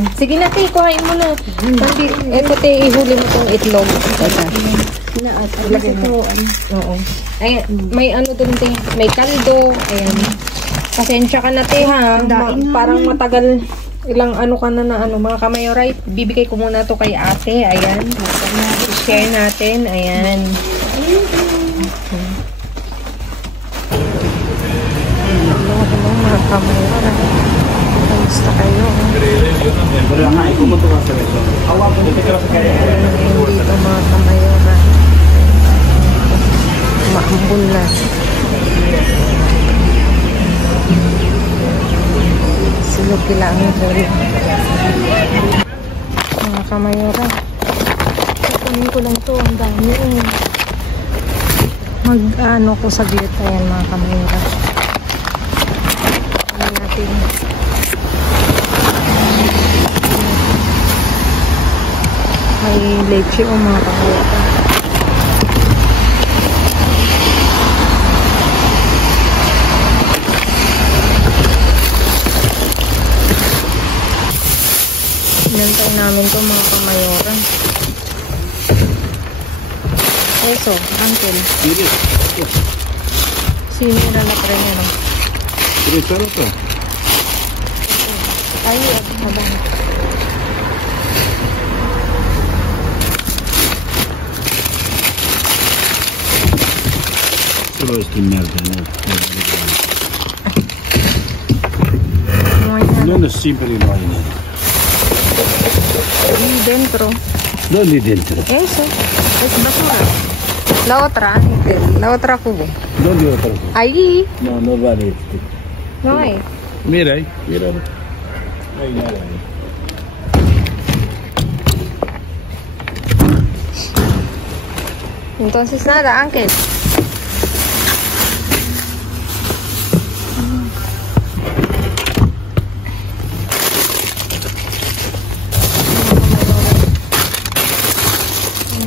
na. Sige na, te, kuhain mo na. Ito, te, ihuli mo itong itlog. Ilagay mo. Oo. Ay, may ano dun, te. May kaldo. Ayan. Pasensya ka na, te, ha. Parang matagal. Ilang ano ka na mga kamayoray. Bibigay ko muna to kay ate. Ayan. Share natin. Ayan. Hello, mga kamayoray. Kamusta kayo? Dito mga kamayoray. Maambul na. Silog kailangan ko rin. Mga kamayoray. Kukunin ko lang to. Ang dami. Mag-ano ko sa dieta yan mga kamayoray. Ano natin. May leche o mga kamayoray. Nantay namin to mga kamayoran. Eso, uncle. Sinira na pa rin yan. Pero to? Ay, habang. Solo sti merda, no? Non è sempre in ordine. Lì dentro. Non lì dentro. Eso, es basura. La otra cubo. Non di otra cosa. Ahí. No, non vale este. No hay. Mira ahí, mira. Ahí nada. Entonces nada, Ángel.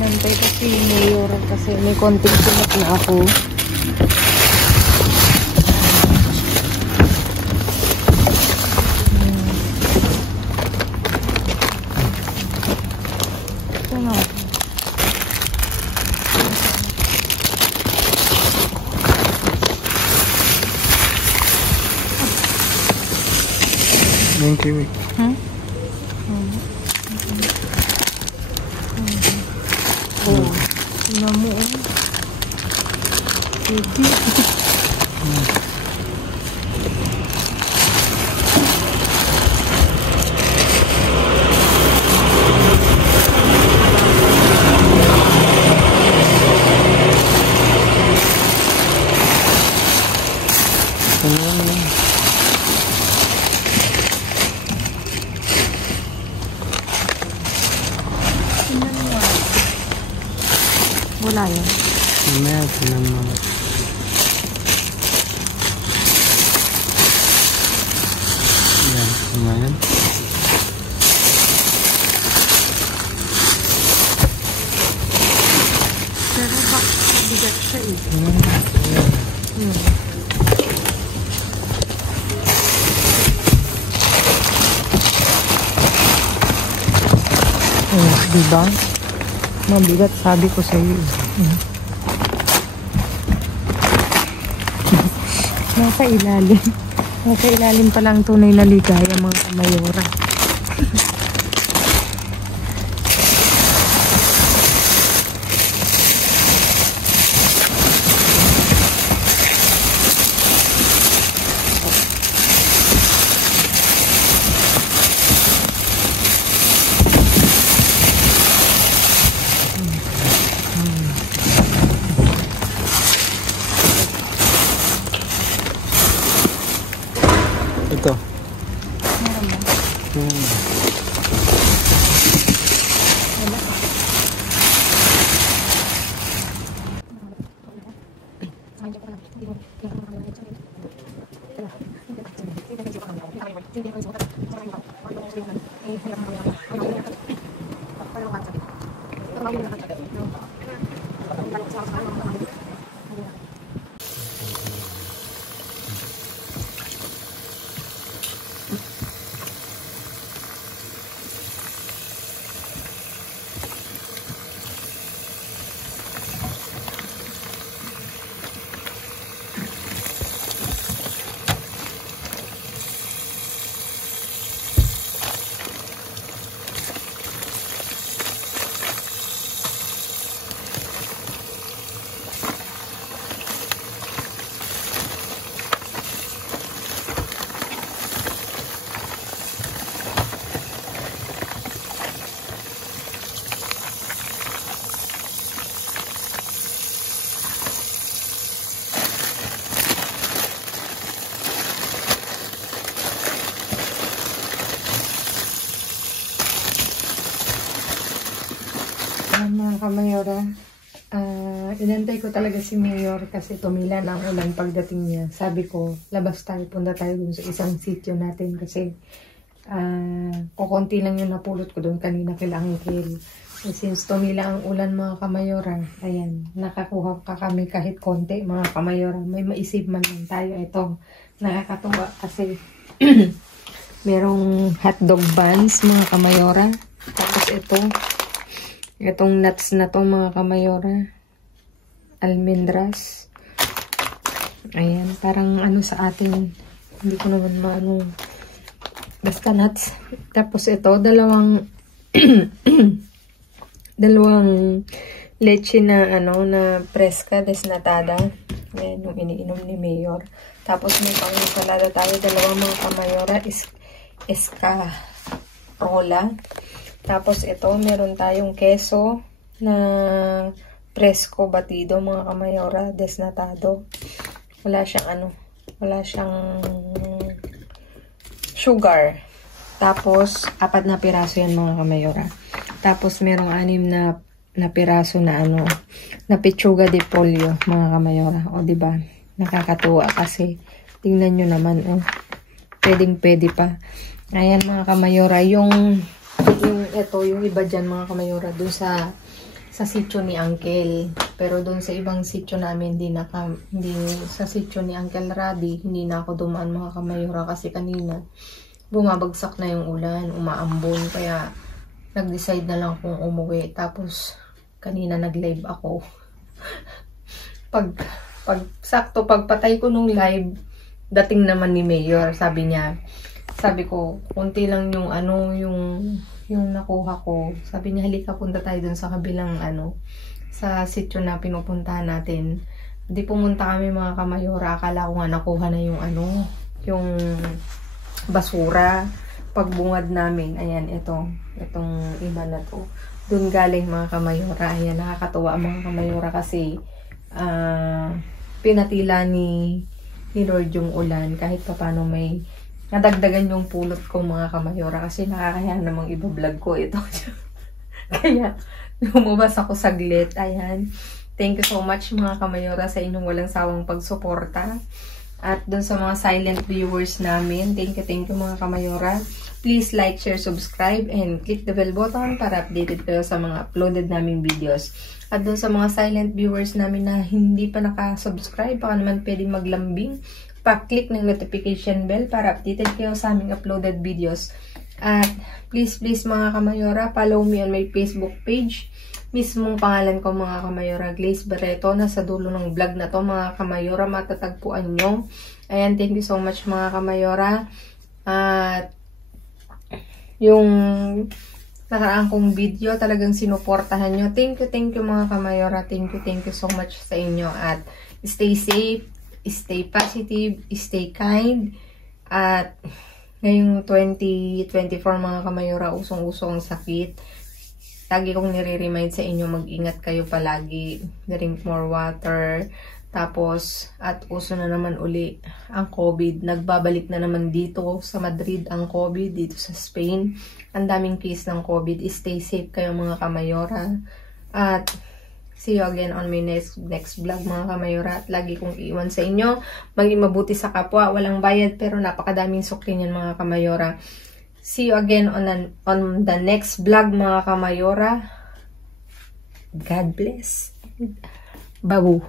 Nantay kasi mayor kasi may konting sunod na ako. Thank you. Hmm? Oh, tingnan mo oh. Pwede. Wala yun. Mamaya, tinan mo. Yan, kumayan. Pero bak, bigat siya eh. Oh, diba? Mabigat, sabi ko sa iyo. Nasa ilalim. Nasa ilalim pa lang tunay na ligaya mga kamayora. Ito. Meron ba? kamayora, inantay ko talaga si Mayor kasi tumila na ang ulan pagdating niya. Sabi ko, labas tayo, punta tayo dun sa isang sitio natin kasi kukunti lang yung napulot ko dun kanina kila Uncle. Since tumila ang ulan mga kamayora, ayan, nakakuha ka kami kahit konti mga kamayora. May maisip man lang tayo. Ito, nakakatuwa kasi merong hotdog buns mga kamayora. Tapos itong nuts na to mga kamayora. Almendras. Ayan, parang ano sa atin. Hindi ko naman maano. Basta nuts. Tapos ito, dalawang leche na ano, na preska, desnatada. Ayan, yung iniinom ni Mayor. Tapos may pang-salada tayo, dalawang mga kamayora, escarola. Tapos ito, meron tayong keso na presko batido mga kamayora, desnatado. Wala siyang sugar. Tapos 4 na piraso yan mga kamayora. Tapos merong 6 na piraso na ano, na pechuga de pollo mga kamayora. O diba? Nakakatuwa kasi tingnan nyo naman, oh. Pwedeng-pwede pa. Ayan mga kamayora, yung iba dyan mga kamayora, dun sa sitio ni Uncle. Pero dun sa ibang sitio namin, hindi sa sitio ni Uncle Raddy, hindi na ako dumaan mga kamayora kasi kanina bumabagsak na yung ulan, umaambon, kaya nag-decide na lang kung umuwi. Tapos kanina nag-live ako. Sakto pagpatay ko nung live, dating naman ni Mayor, sabi ko, kunti lang yung ano, yung nakuha ko. Sabi niya, halika punta tayo dun sa kabilang ano, sa sitio na pinupuntahan natin. Di pumunta kami mga kamayora, akala ko nga nakuha na yung ano, yung basura. Pagbungad namin, ayan, itong iba na to. Dun galing mga kamayora. Ayan, nakakatuwa mga kamayora kasi pinatila ni Lord yung ulan kahit pa paano may nadagdagan yung pulot ko mga kamayora kasi nakakaya namang iba-vlog ko ito. Kaya lumabas ako saglit. Ayan. Thank you so much mga kamayora sa inyong walang sawang pagsuporta. At dun sa mga silent viewers namin, thank you mga kamayora. Please like, share, subscribe, and click the bell button para updated kayo sa mga uploaded naming videos. At dun sa mga silent viewers namin na hindi pa nakasubscribe, baka naman pwedeng maglambing, pa-click ng notification bell para updated kayo sa aming uploaded videos. At please mga kamayora, follow me on my Facebook page. Mismong pangalan ko mga kamayora, Glaze Barreto. Nasa dulo ng vlog na to mga kamayora, matatagpuan nyo. Ayan, thank you so much mga kamayora. At yung nakaraan kong video, talagang sinuportahan nyo. Thank you mga kamayora. Thank you so much sa inyo. At stay safe, stay positive, stay kind. At ngayong 2024 mga kamayora, usong-usong sakit. Lagi kong nire-remind sa inyo, mag-ingat kayo palagi. Drink more water. Tapos, at uso na naman uli ang COVID. Nagbabalik na naman dito sa Madrid ang COVID, dito sa Spain. Ang daming case ng COVID. Stay safe kayo mga kamayora. At see you again on my next vlog mga kamayora. At lagi kong iwan sa inyo, maging mabuti sa kapwa. Walang bayad pero napakadaming sukli niyan mga kamayora. See you again on the next vlog mga kamayora. God bless. Babu.